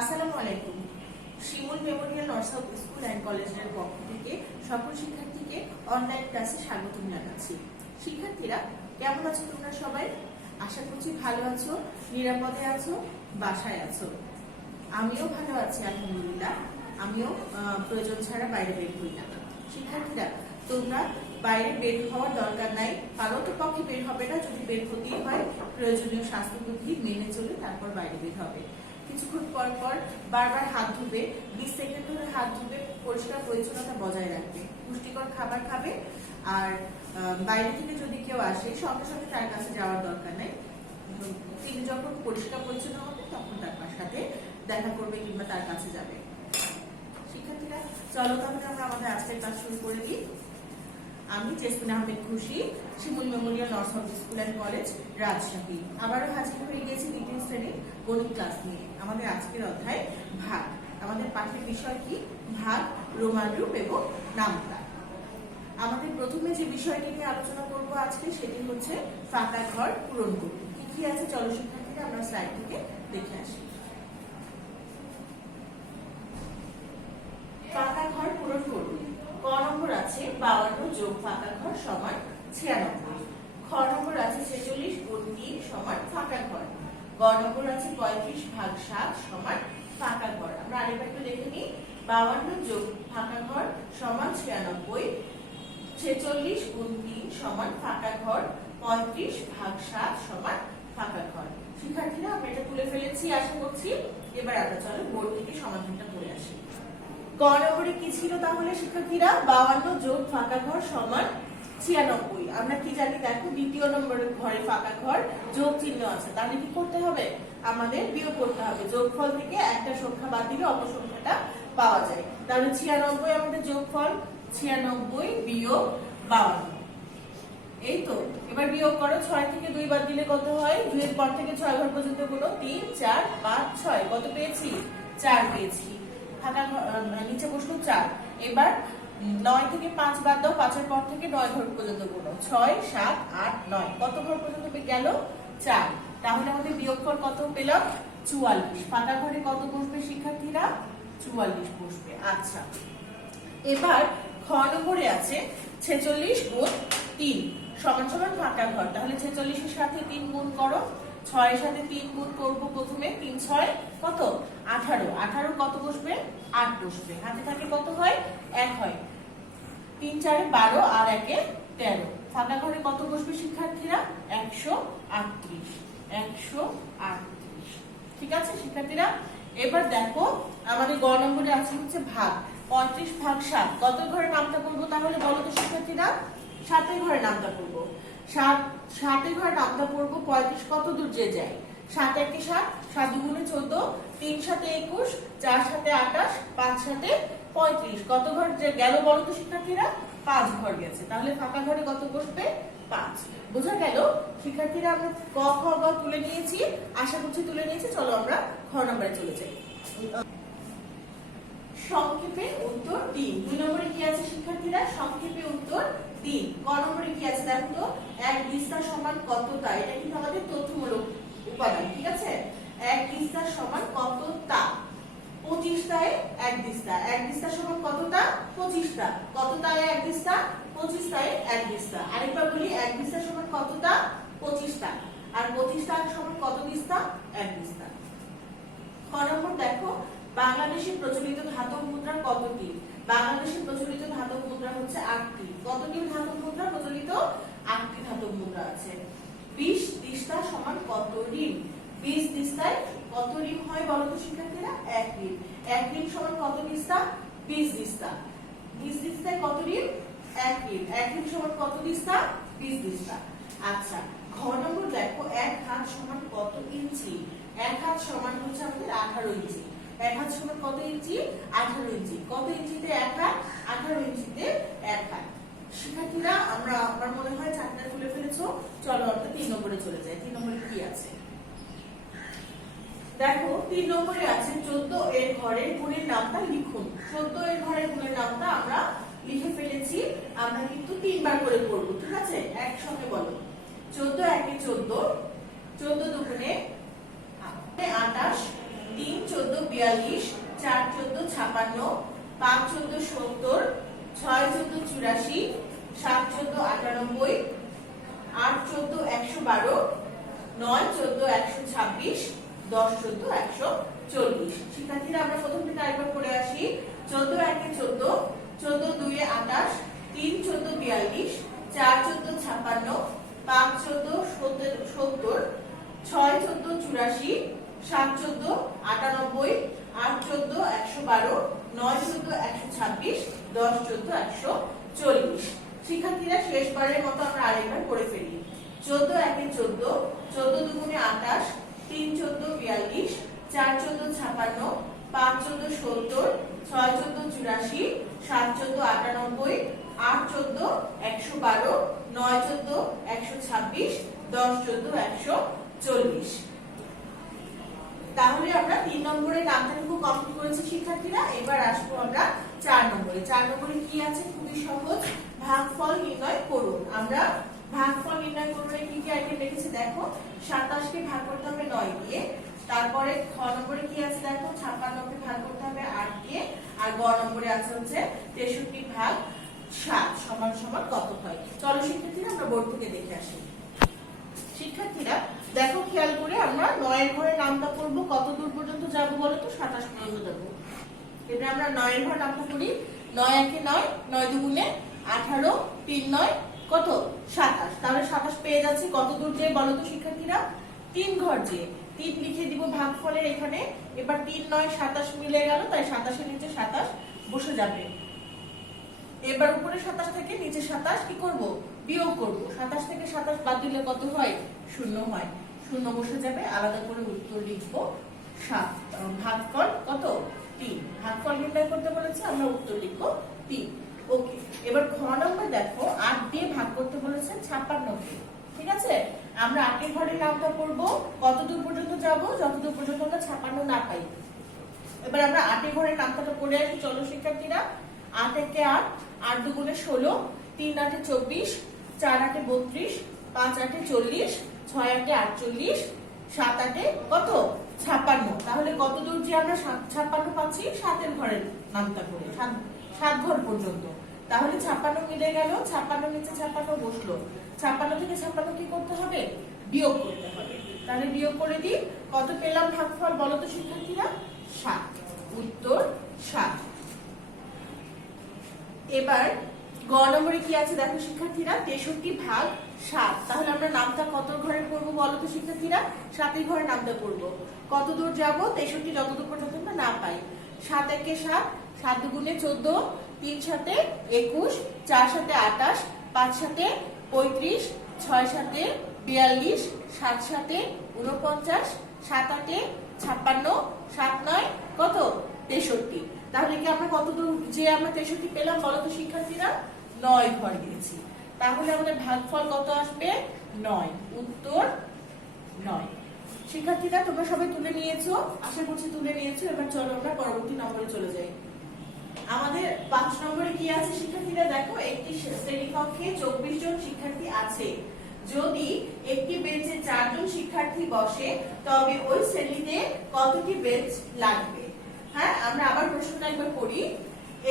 আসসালামু আলাইকুম। Shimul memorial north south school and কলেজের পক্ষ থেকে সকল শিক্ষার্থীকে অনলাইন ক্লাসে স্বাগতম জানাচ্ছি। শিক্ষার্থীরা কেমন আছো তোমরা সবাই? আশা করছি ভালো আছো, নিরাপদে আছো, বাসায় আছো। আমিও ভালো আছি আলহামদুলিল্লাহ। আমিও প্রয়োজন ছাড়া বাইরে বের হই না। শিক্ষার্থীরা তোমরা বাইরে বের হওয়ার দরকার নাই, পারতপক্ষে বের হবে না। যদি বের হতেই হয় প্রয়োজনীয় স্বাস্থ্যবিধি মেনে চলে তারপর বাইরে বের হবে। কিছুক্ষণ পর পর বারবার হাত ধুবে, 20 সেকেন্ড ধরে হাত ধুবে, পরিষ্কার পরিচ্ছন্নতা বজায় রাখবে, পুষ্টিকর খাবার খাবে। আর বাইরে থেকে যদি কেউ আসে সঙ্গে সঙ্গে তার কাছে যাওয়ার দরকার নাই। তিনি যখন পরিষ্কার পরিচ্ছন্ন হবে তখন তার সাথে দেখা করবে কিংবা তার কাছে যাবে। শিক্ষার্থীরা চলো তাহলে আমরা আমাদের আজকের ক্লাস শুরু করে দিই। আমি Jesmin Ahmed Khushi, Shimul memorial north south school and college, Rajshahi. আবারও হাজির হয়ে গিয়েছি দ্বিতীয় শ্রেণীর গণিত ক্লাস নিয়ে। আমাদের আজকের অধ্যায় ভাগ। আমাদের পাঠের বিষয় কি? ভাগ, রোমান রূপ এবং নামতা। আমাদের প্রথমে যে বিষয়টি নিয়ে আলোচনা করব আজকে সেটি হচ্ছে ফাঁকা ঘর পূরণ করুন। কি কি আছে চলো শিক্ষার্থীরা আমরা স্লাইড থেকে দেখে আসি। ফাঁকা ঘর পূরণ করুন। ক নম্বর আছে 52 যোগ ফাঁকা ঘর সমান 96। খ নম্বর আছে 46 গুণ 3 সমান ফাঁকা ঘর। গ নম্বর আছে 35 ভাগ 7 সমান ফাঁকা ঘর। আমরা আরেকবার একটু দেখে নিই। 52 যোগ ফাঁকা ঘর সমান 96, 46 গুণ 3 সমান ফাঁকা ঘর, 35 ভাগ 7 সমান ফাঁকা ঘর। শিক্ষার্থীরা আমরা এটা তুলে ফেলেছি আশা করছি। এবার আমরা চলো বোর্ড থেকে সমাধানটা করে আসি। ক নম্বরে কি ছিল তাহলে শিক্ষার্থীরা? 52 যোগ ফাঁকা ঘর সমান 96। আমরা কি জানি দেখো, দ্বিতীয় নম্বরের ঘরে ফাঁকা ঘর যোগ চিহ্ন আছে, তাহলে কি করতে হবে? আমাদের বিয়োগ করতে হবে। যোগফল থেকে একটা সংখ্যা বাদ দিলে অপর সংখ্যাটা পাওয়া যায়। তাহলে 96 আমাদের যোগফল, 96 বিয়োগ 52। এই তো এবার বিয়োগ করো। 6 থেকে 2 বাদ দিলে কত হয়? 2 এর পর থেকে 6 ঘর পর্যন্ত গুণ, 3 4 5 6। কত পেয়েছি? 4 পেয়েছি। ফাঁকা নিচে বসলো 4। এবার 9 থেকে 5 বাদ দাও, 5 এর পর থেকে 9 ঘর পর্যন্ত গুণ, 6 7 8 9। কত ঘর পর্যন্ত গেল? 4। তাহলে আমাদের বিয়োগফল কত পেলাম? 44। ফাঁকা ঘরে কত বসবে শিক্ষার্থীরা? 44 বসবে। আচ্ছা, এবার খ নম্বরে আছে 46 গুণ 3 সমান সমান ফাঁকা ঘর। তাহলে 46 এর সাথে 3 গুণ করো। 6 এর সাথে 3 গুণ করবো প্রথমে। 3 6 কত? 18। 18 কত বসবে? 8 বসবে। হাতে থাকে কত হয়? 1 হয়। 3 4 12 আর 1 13। ফাঁকা ঘরে কত বসবে শিক্ষার্থীরা? 138। 138। ঠিক আছে শিক্ষার্থীরা? এবার দেখো আমাদের গ নম্বরে আছে হচ্ছে ভাগ। 35 ভাগ 7 কত ঘরে নামতা করবো তাহলে বলো তো শিক্ষার্থীরা? 7 এর ঘরে নামতা করবো। 7 এর ঘরে নামতা করবো। 35 কত দূর যে যায়? 7 1 7, 7 2 14, 3 7 21, 4 7 28, 5 7 35। কত ঘর যে গেল বলো তো শিক্ষার্থীরা? 5 ঘর গেছে। তাহলে ফাঁকা ঘরে কত বসবে? 5। বোঝা গেল শিক্ষার্থীরা? আমরা ক খ গ তুলে নিয়েছি, আশা করছি তুলে নিয়েছি। চলো আমরা খ নম্বরে চলে যাই। সংক্ষেপে উত্তর দিন। 2 নম্বরে কি আছে শিক্ষার্থীরা? সংক্ষেপে উত্তর দিন। ক নম্বরে কি আছে দেখো তো? এক দিস্তা সমান কতটা? এটা কিন্তু আমাদের তথ্যমূলক উপাদান। ঠিক আছে? এক দিস্তা সমান কতটা? 25টায় এক দিস্তা। এক দিস্তা সমান কতটা? 25টা। কতটায় এক দিস্তা? 25টায় এক দিস্তা। আরেকবার বলি, এক দিস্তা সমান কতটা? 25টা। আর 25টা সমান কত দিস্তা? এক দিস্তা। খ নম্বর দেখো, বাংলাদেশে প্রচলিত ধাতব মুদ্রা কতটি? বাংলাদেশে প্রচলিত ধাতব মুদ্রা হচ্ছে 8টি। কতটি ধাতব মুদ্রা প্রচলিত? 8টি ধাতব মুদ্রা আছে। 20 দিস্তা সমান কত ঋণ? 20 দিস্তায় কত ঋণ হয় বলো তো শিক্ষার্থীরা? 1 ঋণ। 1 ঋণ সমান কত দিস্তা? 20 দিস্তা। 20 দিস্তায় কত ঋণ? 1 ঋণ। 1 ঋণ সমান কত দিস্তা? 20 দিস্তা। আচ্ছা, ঘ নম্বর দেখো, 1 হাত সমান কত ইঞ্চি? 1 হাত সমান হচ্ছে আমাদের 18 ইঞ্চি। 1 হাত সমান কত ইঞ্চি? 18 ইঞ্চি। কত ইঞ্চিতে 1 হাত? 18 ইঞ্চিতে 1 হাত। শিক্ষার্থীরা আমরা আমার মনে হয় চারটা তুলে ফেলেছো। চলো আমরা 3 নম্বরে চলে যাই। 3 নম্বরে কি আছে দেখো। 3 নম্বরে আছে 14 এর ঘরের গুণের নামটা লিখুন। 14 এর ঘরের গুণের নামটা আমরা লিখে ফেলেছি। আমরা কিন্তু 3 বার করে করব। ঠিক আছে? একসঙ্গে বলো। 14 1 14, 14 দুগুণে 28, 3 14 42। 42, 4 14 56, 5 14 70, 6 14 84, 7 14 98, 8 14 112, 9 14 126, 10 14 140। শিক্ষার্থীরা আমরা প্রথম থেকে আরেকবার করে আসি। 14 1 14, 14 2 28, 3 14 42, 4 14 56, 5 14 70, 6 14 84, 7 14 98, 8 14 112, 9 14 126, 10 14 140। শিক্ষার্থীরা শেষবারের মতো আমরা আরেকবার করে ফেলি। 14 1 14, 14 2 28, 3 14 42, 4 14 56, 5 14 70, 6 14 84, 7 14 98, 8 14 112, 9 14 126, 10 14 140। তাহলে আমরা 3 নম্বরের নামটা খুব কমপ্লিট করেছি শিক্ষার্থীরা। এবার আসবো আমরা 4 নম্বরে। 4 নম্বরে কি আছে? খুবই সহজ, ভাগফল নির্ণয় করুন। আমরা ভাগফল নির্ণয় করলে কি কি আইটেম রেখেছি দেখো। 27 কে ভাগ করতে হবে 9 দিয়ে, তারপরে খ নম্বরে কি আছে দেখো, 56 কে ভাগ করতে হবে 8 দিয়ে, আর গ নম্বরে আছে হচ্ছে 63 ভাগ 7 সমান সমান কত হয়। চলো শিক্ষার্থীরা আমরা বোর্ড থেকে দেখে আসি। শিক্ষার্থীরা দেখো খেয়াল করে আমরা 9 এর ঘরে নামটা করব। কত দূর পর্যন্ত যাব বলো তো? 27 পর্যন্ত যাব। এবার আমরা 9 এর ঘরে নামটা করি। 9 1 9, 9 2 18, 3 9 কত? 27। তাহলে 27 পেয়ে যাচ্ছি। কত দূর যে বলো তো শিক্ষার্থীরা? 3 ঘর যে। 3 লিখে দিব ভাগফলের এখানে। এবার 3 9 27 মিলে গেল, তাই 27 এর নিচে 27 বসে যাবে। এবার উপরে 27 থেকে নিচে 27 কি করব? বিয়োগ করব। 27 থেকে 27 বাদ দিলে কত হয়? 0 হয়। 0 বসে যাবে, আলাদা করে উত্তর লিখব 7। ভাগফল কত? 3। ভাগফল নির্ণয় করতে বলেছে, আমরা উত্তর লিখব 3। ওকে। এবার খ নম্বর দেখো, 8 দিয়ে ভাগ করতে বলেছে 56 কে। ঠিক আছে, আমরা 8 এর ঘরের নামটা করব। কত দূর পর্যন্ত যাব? যতদূর পর্যন্ত আমরা 56 না পাই। এবার আমরা 8 এর ঘরের নামটা করে আসি। চলো শিক্ষার্থীরা। 8 1 8, 8 2 16, 3 8 24, 4 8 32, 5 8 40, 6 8 48, 7 8 কত? 56। তাহলে কত দূর যে আমরা 56 পাচ্ছি? 7 এর ঘরের নামটা করে 7 ঘর পর্যন্ত। তাহলে 56 মিলে গেল, 56 নিচে 56 বসলো। 56 থেকে 56 কি করতে হবে? বিয়োগ করতে হবে। তাহলে বিয়োগ করে দিই। কত পেলাম ভাগফল বলো তো শিক্ষার্থীরা? 7। উত্তর 7। এবার গ নম্বরে কি আছে দেখো শিক্ষার্থীরা, 63 ভাগ 7। তাহলে আমরা নামটা কত ঘরে করব বলো তো শিক্ষার্থীরা? 7 এর ঘরে নামটা করব। কত দূর যাব? 63 যতদূর পর্যন্ত আমরা না পাই। 7 1 7, 7 2 14, 3 7 21, 4 7 28, 5 7 35, 6 7 42, 7 7 49, 7 8 56, 7 9 কত? 63। তাহলে কি আমরা কত দূর যে আমরা 63 পেলাম বলো তো শিক্ষার্থীরা? 9 ঘর দিয়েছি। তাহলে আমাদের ভাগফল কত আসবে? 9। উত্তর 9। শিক্ষার্থীরা তোমরা সবাই তুলে নিয়েছো, আশা করছি তুলে নিয়েছো। এবার চলো আমরা পরবর্তী নম্বরে চলে যাই। আমাদের 5 নম্বরে কি আছে শিক্ষার্থীরা দেখো, একটি শ্রেণীকক্ষে 24 জন শিক্ষার্থী আছে। যদি একটি বেঞ্চে 4 জন শিক্ষার্থী বসে, তবে ওই শ্রেণীতে কতটি বেঞ্চ লাগবে? হ্যাঁ, আমরা আবার প্রশ্নটা একবার করি।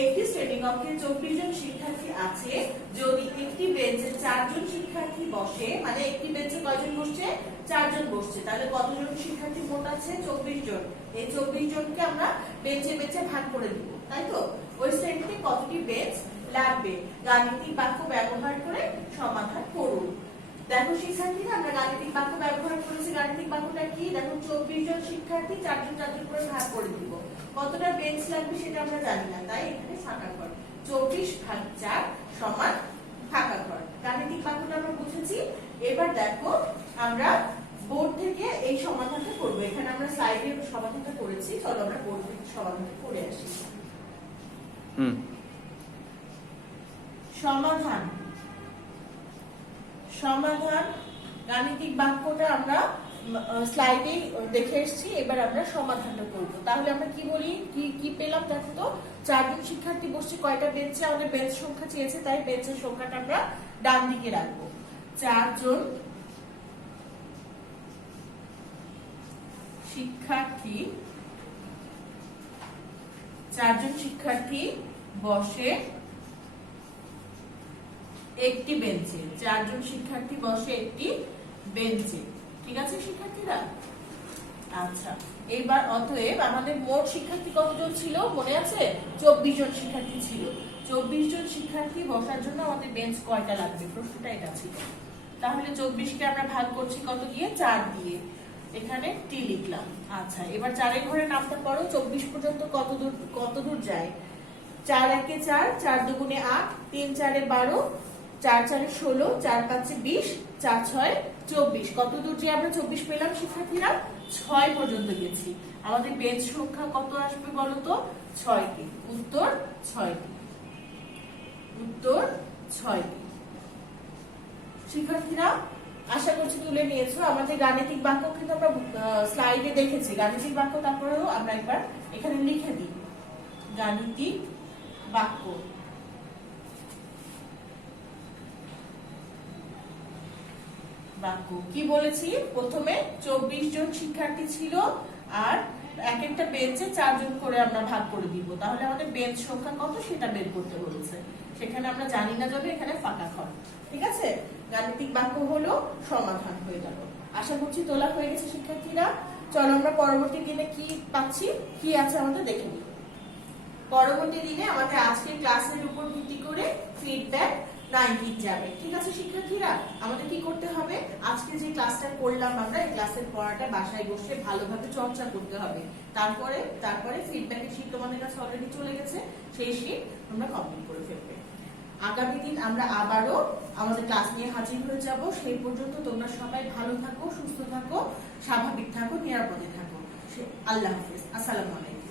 একটি শ্রেণীকক্ষে 24 জন শিক্ষার্থী আছে। যদি একটি বেঞ্চে 4 জন শিক্ষার্থী বসে, মানে একটি বেঞ্চে কয়জন বসছে? 4 জন বসছে। তাহলে কতজন শিক্ষার্থী মোট আছে? 24 জন। এই 24 জনকে আমরা বেঞ্চে বেঞ্চে ভাগ করে দিব, তাই তো? ওই শ্রেণীতে কতটি বেঞ্চ লাগবে? গাণিতিক বাক্য ব্যবহার করে সমাধান করুন। দেখো শিক্ষার্থীরা, আমরা গাণিতিক বাক্য ব্যবহার করেছি। গাণিতিক বাক্যটা কি দেখো, 24 জন শিক্ষার্থী 4 জন 4 জন করে ভাগ করে দিব। কতটা বেঞ্চ লাগবে সেটা আমরা জানি না, তাই এখানে ফাঁকা ঘর। 24 ভাগ 4 সমান ফাঁকা ঘর। গাণিতিক বাক্যটা আমরা বুঝেছি। এবার দেখো আমরা বোর্ড থেকে এই সমাধানটা করব। এখানে আমরা স্লাইডে সমাধানটা করেছি, চলো আমরা বোর্ড থেকে সমাধানটা করে আসি। সমাধান। সমাধান গাণিতিক বাক্যটা আমরা স্লাইডে দেখে এসেছি। এবার আমরা সমাধানটা করব। তাহলে আমরা কি বলি, কি পেলাম দেখো তো। 4 জন শিক্ষার্থী বসছে কয়টা বেঞ্চে? আমাদের বেঞ্চ সংখ্যা চেয়েছে, তাই বেঞ্চের সংখ্যাটা আমরা ডান দিকে রাখবো। 4 জন শিক্ষার্থী চারজন শিক্ষার্থী বসে একটি বেঞ্চে। চারজন শিক্ষার্থী বসে একটি বেঞ্চে। ঠিক আছে শিক্ষার্থীরা? আচ্ছা, এবার অতএব আমাদের মোট শিক্ষার্থী কতজন ছিল মনে আছে? 24 জন শিক্ষার্থী ছিল। 24 জন শিক্ষার্থী বসার জন্য আমাদের বেঞ্চ কয়টা লাগবে, প্রশ্নটা এটা ছিল। তাহলে 24 কে আমরা ভাগ করছি কত দিয়ে? 4 দিয়ে। এখানে টি লিখলাম। আচ্ছা, এবার 4 ঘরের নামটা পড়ো। 24 পর্যন্ত কত দূর যায়? 4 একে 4, 4 দুগুণে 8, 3 4 12, 4 4 16, 4 5 20, 4 6 24। কত দূর যে আমরা 24 পেলাম শিক্ষার্থীরা? 6 পর্যন্ত গেছি। আমাদের বেঞ্চ সংখ্যা কত আসবে বলো তো? 6টি। উত্তর 6টি। উত্তর 6টি। শিক্ষার্থীরা আশা করছি তুলে নিয়েছো। আমাদের গাণিতিক বাক্য কিন্তু আমরা স্লাইডে দেখেছি। গাণিতিক বাক্য তারপরেও আমরা একবার এখানে লিখে দিই। গাণিতিক বাক্য। বাক্য কি বলেছি? প্রথমে 24 জন শিক্ষার্থী ছিল আর এক একটা বেঞ্চে 4 জন করে আমরা ভাগ করে দিব। তাহলে আমাদের বেঞ্চ সংখ্যা কত সেটা বের করতে বলেছে। সেখানে আমরা জানি না যাবে, এখানে ফাঁকা ঘর। ঠিক আছে? গাণিতিক বাক্য হলো সমাধান হয়ে গেল। আশা করছি তোলা হয়ে গেছে শিক্ষার্থীরা। চলো আমরা পরবর্তী দিনে কি পাচ্ছি, কি আছে আমাদের দেখে নিই। পরবর্তী দিনে আমাদের আজকের ক্লাসের উপর ভিত্তি করে ফিডব্যাক 19 যাবে। ঠিক আছে শিক্ষার্থীরা? আমাদের কি করতে হবে? আজকে যে ক্লাসটা করলাম আমরা, এই ক্লাসের পড়াটা বাসায় বসে ভালোভাবে চর্চা করতে হবে। তারপরে ফিডব্যাকের শীট তোমাদের কাছে অলরেডি চলে গেছে, সেই শীট তোমরা কমপ্লিট করে ফেলবে। আগামী দিন আমরা আবারও আমাদের ক্লাস নিয়ে হাজির হয়ে যাব। সেই পর্যন্ত তোমরা সবাই ভালো থাকো, সুস্থ থাকো, স্বাভাবিক থাকো, নিরাপদে থাকো। আল্লাহ হাফেজ। আসসালামু আলাইকুম।